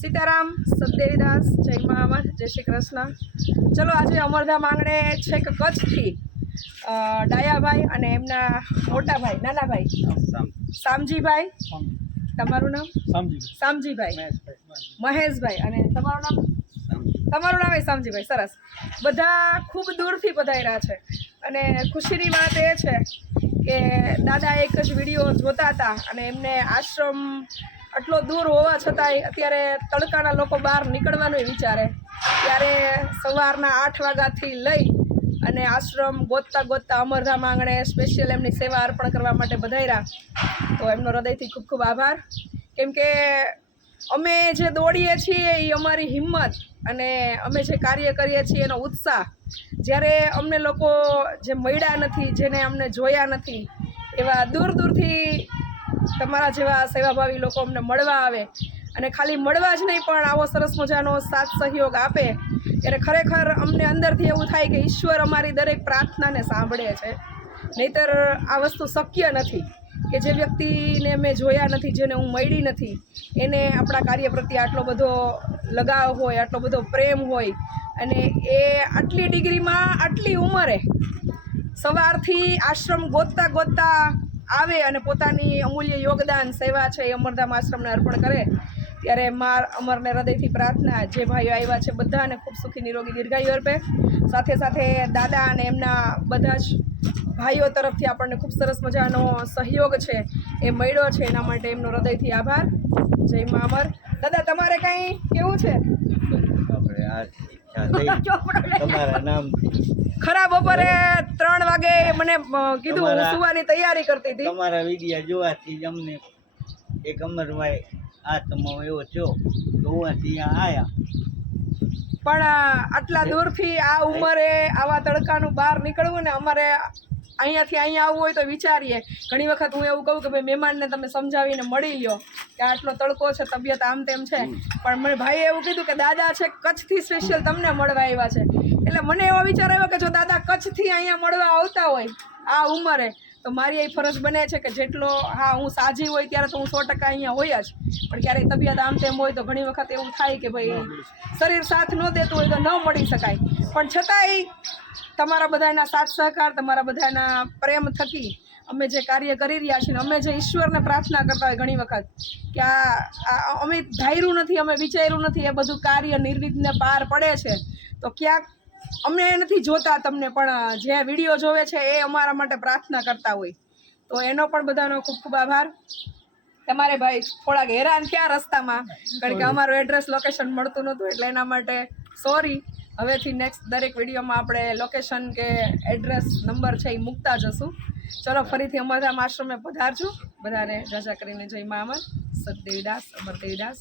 સીતારામ, સતદેવીદાસ, જય મહામત, જય શ્રી કૃષ્ણ. ચલો આજે અમરધામ આંગણે છેક કચ્છથી ડાયાભાઈ અને એમના મોટા ભાઈ નાના ભાઈ શામજીભાઈ, તમારું નામ શામજીભાઈ, મહેશભાઈ અને તમારું નામ શામજીભાઈ. સરસ, બધા ખૂબ દૂરથી પધાર્યા છે અને ખુશીની વાત એ છે કે દાદા એક જ વિડીયો જોતા હતા અને એમને આશ્રમ આટલો દૂર હોવા છતાંય અત્યારે તડકાના લોકો બહાર નીકળવાનું વિચારે ત્યારે સવારના 8 વાગ્યાથી લઈ અને આશ્રમ ગોતતા અમરધામ આંગણે સ્પેશિયલ એમની સેવા અર્પણ કરવા માટે પધાર્યા. તો એમનો હૃદયથી ખૂબ ખૂબ આભાર. કેમ કે અમે જે દોડીએ છીએ એ અમારી હિંમત અને અમે જે કાર્ય કરીએ છીએ એનો ઉત્સાહ જ્યારે અમને લોકો જે મળ્યા નથી, જેને અમને જોયા નથી, એવા દૂર દૂરથી તમારા જેવા સેવાભાવી લોકો અમને મળવા આવે અને ખાલી મળવા જ નહીં પણ આવો સરસ મજાનો સાથ સહયોગ આપે ત્યારે ખરેખર અમને અંદરથી એવું થાય કે ઈશ્વર અમારી દરેક પ્રાર્થનાને સાંભળે છે. નહીંતર આ વસ્તુ શક્ય નથી કે જે વ્યક્તિને મેં જોયા નથી, જેને હું મળી નથી, એને આપણા કાર્ય પ્રત્યે આટલો બધો લગાવ હોય, આટલો બધો પ્રેમ હોય અને એ આટલી ડિગ્રીમાં આટલી ઉંમરે સવારથી આશ્રમ ગોતતા આવે અને પોતાની અમૂલ્ય યોગદાન સેવા છે એ અમરધામ આશ્રમને અર્પણ કરે ત્યારે અમરને હૃદયથી પ્રાર્થના જે ભાઈઓ આવ્યા છે બધાને ખૂબ સુખી નિરોગી દીર્ઘાયુ અર્પે. સાથે સાથે દાદા અને એમના બધા જ ભાઈઓ તરફથી આપણને ખૂબ સરસ મજાનો સહયોગ છે એ મળ્યો છે, એના માટે એમનો હૃદયથી આભાર. જય મા અમર. દાદા તમારે કાંઈ કેવું છે? ખરા બપોરે 3 વાગે મને કીધું, હું સુવાની તૈયારી કરતી હતી. તમારા વિડિયો જોવાથી જ અમને એક અમરભાઈ આત્મા એવો થયો તો હું ત્યાં આવ્યા. પણ આટલા દૂરથી આ ઉંમરે આવા તડકાનું બહાર નીકળવું ને અમારે અહીંયાથી અહીંયા આવવું હોય તો વિચારીએ. ઘણી વખત હું એવું કહું કે ભાઈ મહેમાનને તમે સમજાવીને મળી લ્યો કે આટલો તડકો છે, તબિયત આમ તેમ છે, પણ મને ભાઈએ એવું કીધું કે દાદા છે કચ્છથી સ્પેશિયલ તમને મળવા આવ્યા છે. એટલે મને એવો વિચાર આવ્યો કે જો દાદા કચ્છથી અહીંયા મળવા આવતા હોય આ ઉંમરે તો મારી એ ફરજ બને છે કે જેટલો હું સાજી હોય ત્યારે તો હું 100% અહીંયા હોય જ, પણ ક્યારેક તબિયત આમ તેમ હોય તો ઘણી વખત એવું થાય કે ભાઈ શરીર સાથ ન દેતું હોય તો ન મળી શકાય. પણ છતાંય તમારા બધાના સાથ સહકાર, તમારા બધાના પ્રેમ થકી અમે જે કાર્ય કરી રહ્યા છીએ, અમે જે ઈશ્વરને પ્રાર્થના કરતા હોય ઘણી વખત કે અમે ધાર્યું નથી, અમે વિચાર્યું નથી, એ બધું કાર્ય નિર્વિઘ્ને પાર પડે છે. તો ક્યાંક અમે નથી જોતા તમને, પણ જે વિડીયો જોવે છે એ અમારા માટે પ્રાર્થના કરતા હોય. તો એનો પણ બધાનો ખૂબ ખૂબ આભાર. તમારે ભાઈ થોડાક હેરાન થયા રસ્તામાં કારણ કે અમારું એડ્રેસ લોકેશન મળતું નહોતું, એટલે એના માટે સોરી. હવેથી નેક્સ્ટ દરેક વિડીયોમાં આપણે લોકેશન કે એડ્રેસ નંબર છે એ મૂકતા જશું. ચલો ફરીથી અમરધામ આશ્રમે પધારજો. બધાને રજા કરીને જય મા અમર. સતદેવીદાસ, અમરદેવીદાસ.